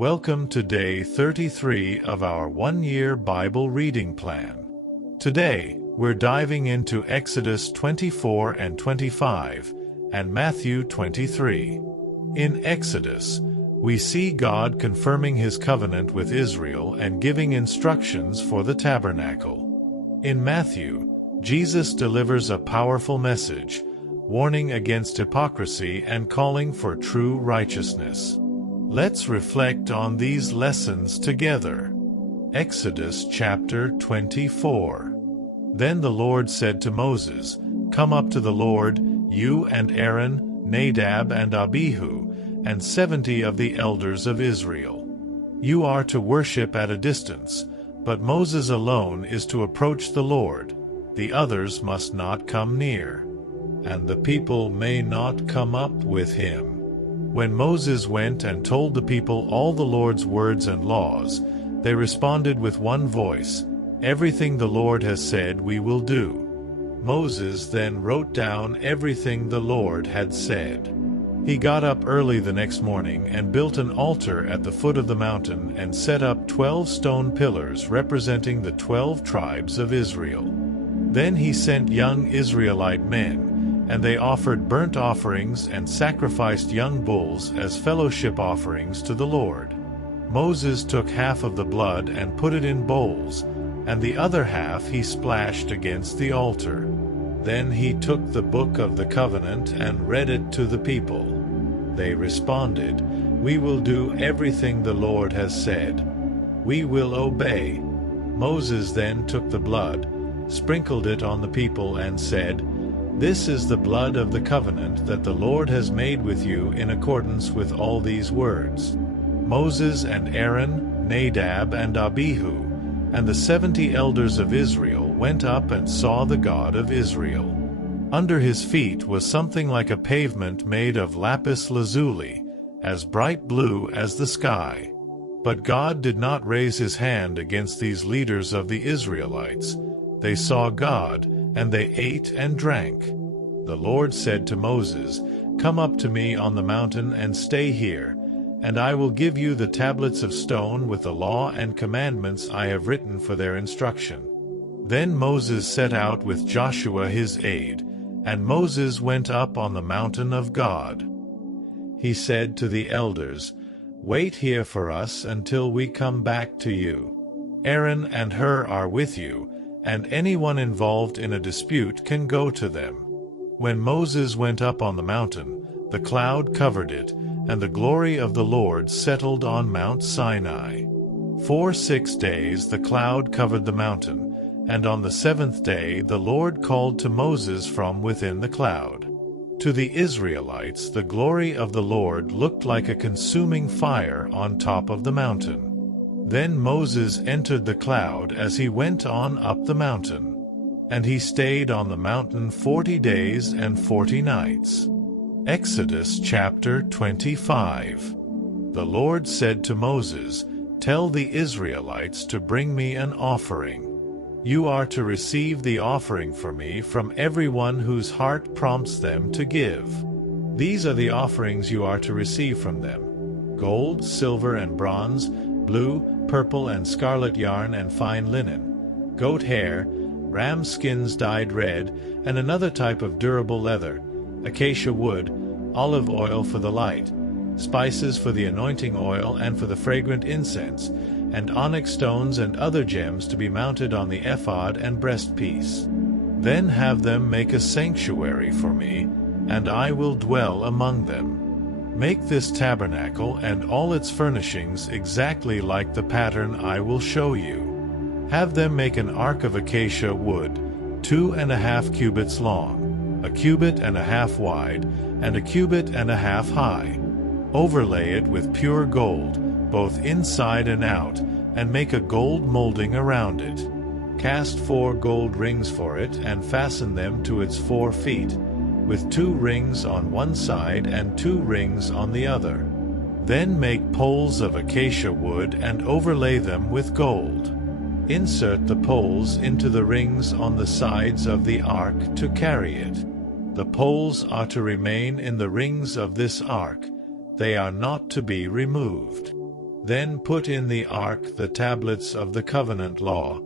Welcome to day 33 of our one-year Bible reading plan. Today, we're diving into Exodus 24 and 25 and Matthew 23. In Exodus, we see God confirming His covenant with Israel and giving instructions for the tabernacle. In Matthew, Jesus delivers a powerful message, warning against hypocrisy and calling for true righteousness. Let's reflect on these lessons together. Exodus chapter 24. Then the Lord said to Moses, "Come up to the Lord, you and Aaron, Nadab and Abihu, and 70 of the elders of Israel. You are to worship at a distance, but Moses alone is to approach the Lord. The others must not come near, and the people may not come up with him." When Moses went and told the people all the Lord's words and laws, they responded with one voice, "Everything the Lord has said we will do." Moses then wrote down everything the Lord had said. He got up early the next morning and built an altar at the foot of the mountain and set up 12 stone pillars representing the 12 tribes of Israel. Then he sent young Israelite men, and they offered burnt offerings and sacrificed young bulls as fellowship offerings to the Lord. Moses took half of the blood and put it in bowls, and the other half he splashed against the altar. Then he took the book of the covenant and read it to the people. They responded, "We will do everything the Lord has said. We will obey." Moses then took the blood, sprinkled it on the people and said, "This is the blood of the covenant that the Lord has made with you in accordance with all these words." Moses and Aaron, Nadab and Abihu, and the 70 elders of Israel went up and saw the God of Israel. Under his feet was something like a pavement made of lapis lazuli, as bright blue as the sky. But God did not raise his hand against these leaders of the Israelites. They saw God, and they ate and drank. The Lord said to Moses, "Come up to me on the mountain and stay here, and I will give you the tablets of stone with the law and commandments I have written for their instruction." Then Moses set out with Joshua his aide, and Moses went up on the mountain of God. He said to the elders, "Wait here for us until we come back to you. Aaron and Hur are with you, and anyone involved in a dispute can go to them." When Moses went up on the mountain, the cloud covered it, and the glory of the Lord settled on Mount Sinai. For 6 days the cloud covered the mountain, and on the 7th day the Lord called to Moses from within the cloud. To the Israelites the glory of the Lord looked like a consuming fire on top of the mountain. Then Moses entered the cloud as he went on up the mountain, and he stayed on the mountain 40 days and 40 nights. Exodus chapter 25. The Lord said to Moses, "Tell the Israelites to bring me an offering. You are to receive the offering for me from everyone whose heart prompts them to give. These are the offerings you are to receive from them: gold, silver, and bronze, blue, purple, and scarlet yarn and fine linen, goat hair, ram skins dyed red, and another type of durable leather, acacia wood, olive oil for the light, spices for the anointing oil and for the fragrant incense, and onyx stones and other gems to be mounted on the ephod and breastpiece. Then have them make a sanctuary for me, and I will dwell among them. Make this tabernacle and all its furnishings exactly like the pattern I will show you. Have them make an ark of acacia wood, 2.5 cubits long, 1.5 cubits wide, and 1.5 cubits high. Overlay it with pure gold, both inside and out, and make a gold molding around it. Cast 4 gold rings for it and fasten them to its 4 feet, with 2 rings on one side and 2 rings on the other. Then make poles of acacia wood and overlay them with gold. Insert the poles into the rings on the sides of the ark to carry it. The poles are to remain in the rings of this ark. They are not to be removed. Then put in the ark the tablets of the covenant law,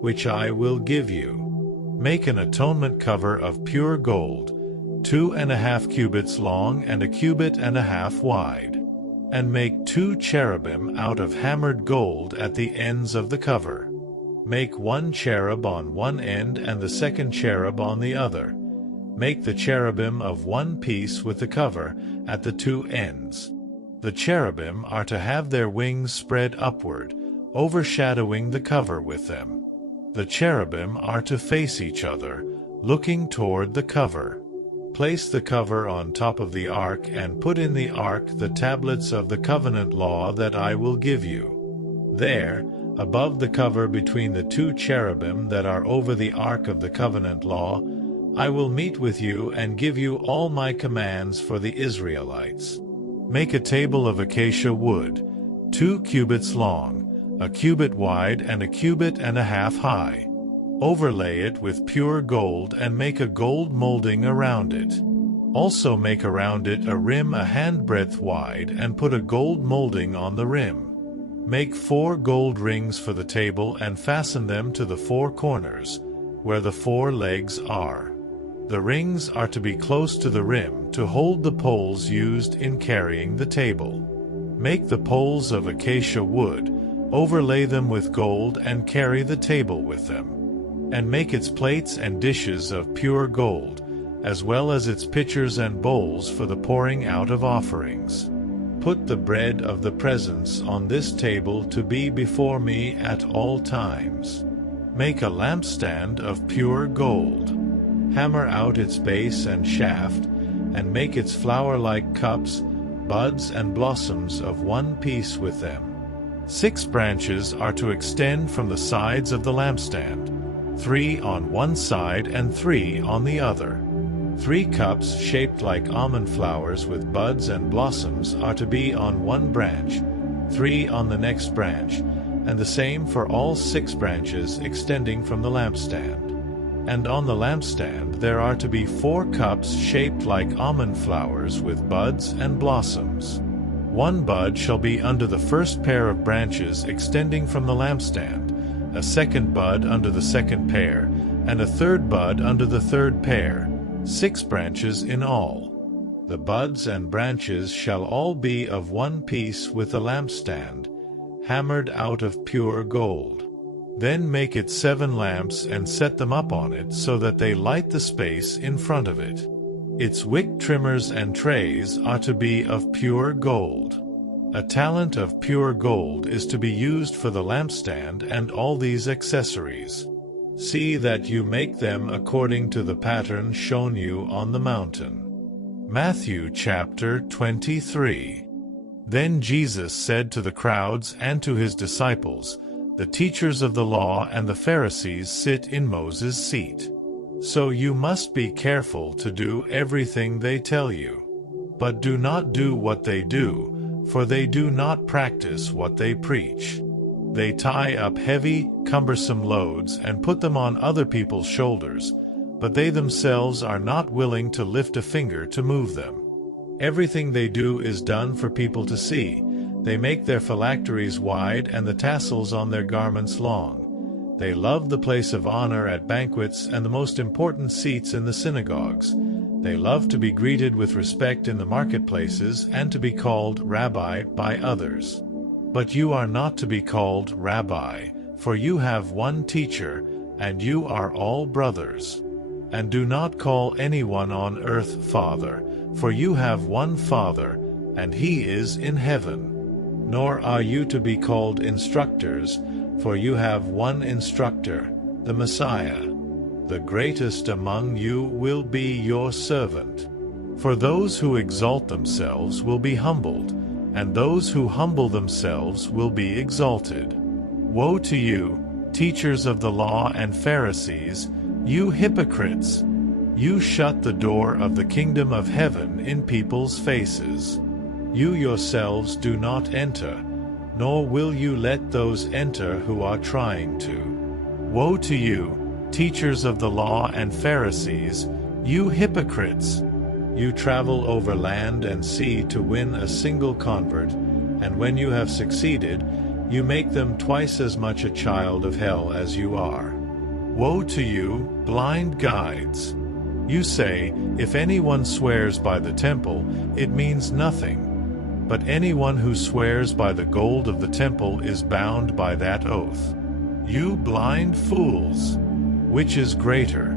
which I will give you. Make an atonement cover of pure gold, 2.5 cubits long and 1.5 cubits wide. And make 2 cherubim out of hammered gold at the ends of the cover. Make 1 cherub on one end and the second cherub on the other. Make the cherubim of one piece with the cover at the 2 ends. The cherubim are to have their wings spread upward, overshadowing the cover with them. The cherubim are to face each other, looking toward the cover. Place the cover on top of the ark and put in the ark the tablets of the covenant law that I will give you. There, above the cover between the 2 cherubim that are over the ark of the covenant law, I will meet with you and give you all my commands for the Israelites. Make a table of acacia wood, 2 cubits long, 1 cubit wide and 1.5 cubits high. Overlay it with pure gold and make a gold molding around it. Also make around it a rim a handbreadth wide and put a gold molding on the rim. Make 4 gold rings for the table and fasten them to the 4 corners, where the 4 legs are. The rings are to be close to the rim to hold the poles used in carrying the table. Make the poles of acacia wood, overlay them with gold and carry the table with them. And make its plates and dishes of pure gold, as well as its pitchers and bowls for the pouring out of offerings. Put the bread of the presence on this table to be before me at all times. Make a lampstand of pure gold. Hammer out its base and shaft, and make its flower-like cups, buds and blossoms of one piece with them. 6 branches are to extend from the sides of the lampstand, 3 on one side and 3 on the other. 3 cups shaped like almond flowers with buds and blossoms are to be on one branch, 3 on the next branch, and the same for all 6 branches extending from the lampstand. And on the lampstand there are to be 4 cups shaped like almond flowers with buds and blossoms. 1 bud shall be under the first pair of branches extending from the lampstand, a 2nd bud under the 2nd pair, and a 3rd bud under the 3rd pair, 6 branches in all. The buds and branches shall all be of one piece with the lampstand, hammered out of pure gold. Then make it 7 lamps and set them up on it so that they light the space in front of it. Its wick trimmers and trays are to be of pure gold. A talent of pure gold is to be used for the lampstand and all these accessories. See that you make them according to the pattern shown you on the mountain. Matthew chapter 23. Then Jesus said to the crowds and to his disciples, "The teachers of the law and the Pharisees sit in Moses' seat. So you must be careful to do everything they tell you. But do not do what they do, for they do not practice what they preach. They tie up heavy, cumbersome loads and put them on other people's shoulders, but they themselves are not willing to lift a finger to move them. Everything they do is done for people to see. They make their phylacteries wide and the tassels on their garments long. They love the place of honor at banquets and the most important seats in the synagogues. They love to be greeted with respect in the marketplaces and to be called Rabbi by others. But you are not to be called Rabbi, for you have one teacher, and you are all brothers. And do not call anyone on earth Father, for you have one Father, and he is in heaven. Nor are you to be called instructors, for you have one instructor, the Messiah. The greatest among you will be your servant. For those who exalt themselves will be humbled, and those who humble themselves will be exalted. Woe to you, teachers of the law and Pharisees, you hypocrites! You shut the door of the kingdom of heaven in people's faces. You yourselves do not enter, nor will you let those enter who are trying to. Woe to you, teachers of the law and Pharisees, you hypocrites! You travel over land and sea to win a single convert, and when you have succeeded, you make them twice as much a child of hell as you are. Woe to you, blind guides! You say, if anyone swears by the temple, it means nothing. But anyone who swears by the gold of the temple is bound by that oath. You blind fools! Which is greater,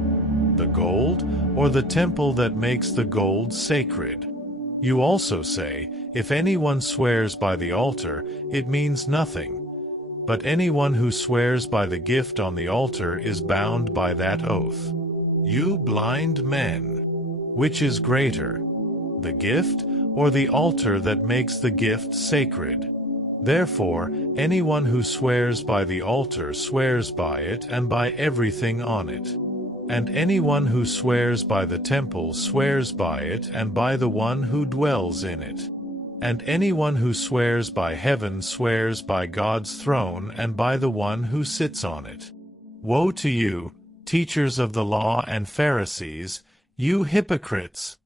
the gold or the temple that makes the gold sacred? You also say, if anyone swears by the altar, it means nothing. But anyone who swears by the gift on the altar is bound by that oath. You blind men! Which is greater, the gift or the altar that makes the gift sacred? Therefore, anyone who swears by the altar swears by it and by everything on it. And anyone who swears by the temple swears by it and by the one who dwells in it. And anyone who swears by heaven swears by God's throne and by the one who sits on it. Woe to you, teachers of the law and Pharisees, you hypocrites!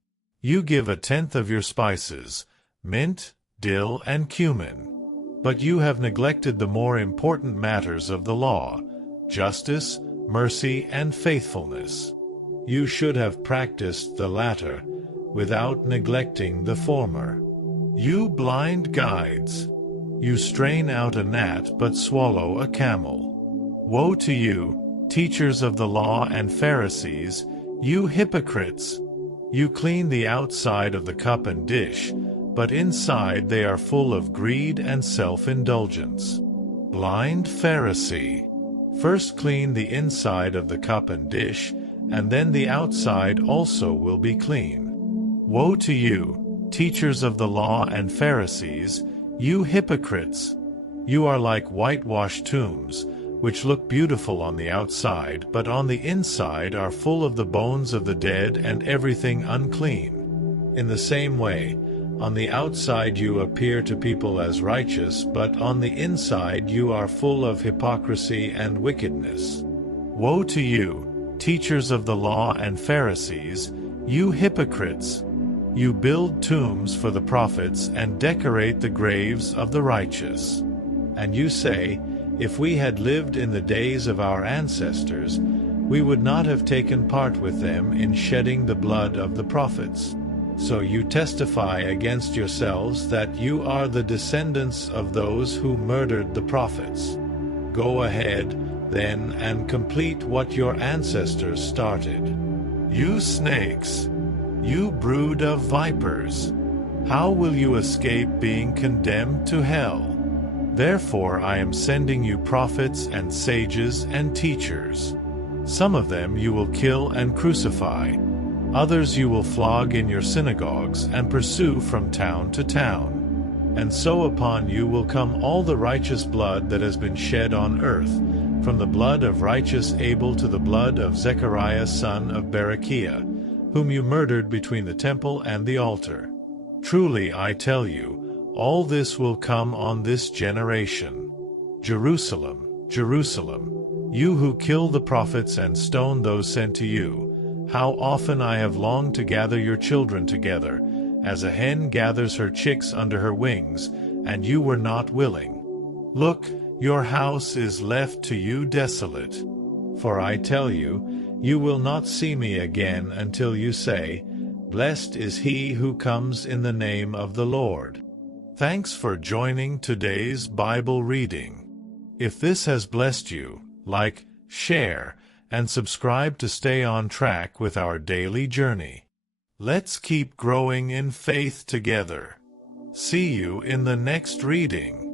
You give 1/10 of your spices, mint, dill, and cumin. But you have neglected the more important matters of the law, justice, mercy, and faithfulness. You should have practiced the latter, without neglecting the former. You blind guides! You strain out a gnat but swallow a camel. Woe to you, teachers of the law and Pharisees, you hypocrites! You clean the outside of the cup and dish, but inside they are full of greed and self-indulgence. Blind Pharisee! First clean the inside of the cup and dish, and then the outside also will be clean. Woe to you, teachers of the law and Pharisees, you hypocrites! You are like whitewashed tombs, which look beautiful on the outside, but on the inside are full of the bones of the dead and everything unclean. In the same way, on the outside you appear to people as righteous, but on the inside you are full of hypocrisy and wickedness. Woe to you, teachers of the law and Pharisees, you hypocrites! You build tombs for the prophets and decorate the graves of the righteous. And you say, if we had lived in the days of our ancestors, we would not have taken part with them in shedding the blood of the prophets. So you testify against yourselves that you are the descendants of those who murdered the prophets. Go ahead, then, and complete what your ancestors started. You snakes! You brood of vipers! How will you escape being condemned to hell? Therefore I am sending you prophets and sages and teachers. Some of them you will kill and crucify. Others you will flog in your synagogues and pursue from town to town. And so upon you will come all the righteous blood that has been shed on earth, from the blood of righteous Abel to the blood of Zechariah son of Berechiah, whom you murdered between the temple and the altar. Truly I tell you, all this will come on this generation. Jerusalem, Jerusalem, you who kill the prophets and stone those sent to you, how often I have longed to gather your children together, as a hen gathers her chicks under her wings, and you were not willing. Look, your house is left to you desolate. For I tell you, you will not see me again until you say, Blessed is he who comes in the name of the Lord. Thanks for joining today's Bible reading. If this has blessed you, like, share, and subscribe to stay on track with our daily journey. Let's keep growing in faith together. See you in the next reading.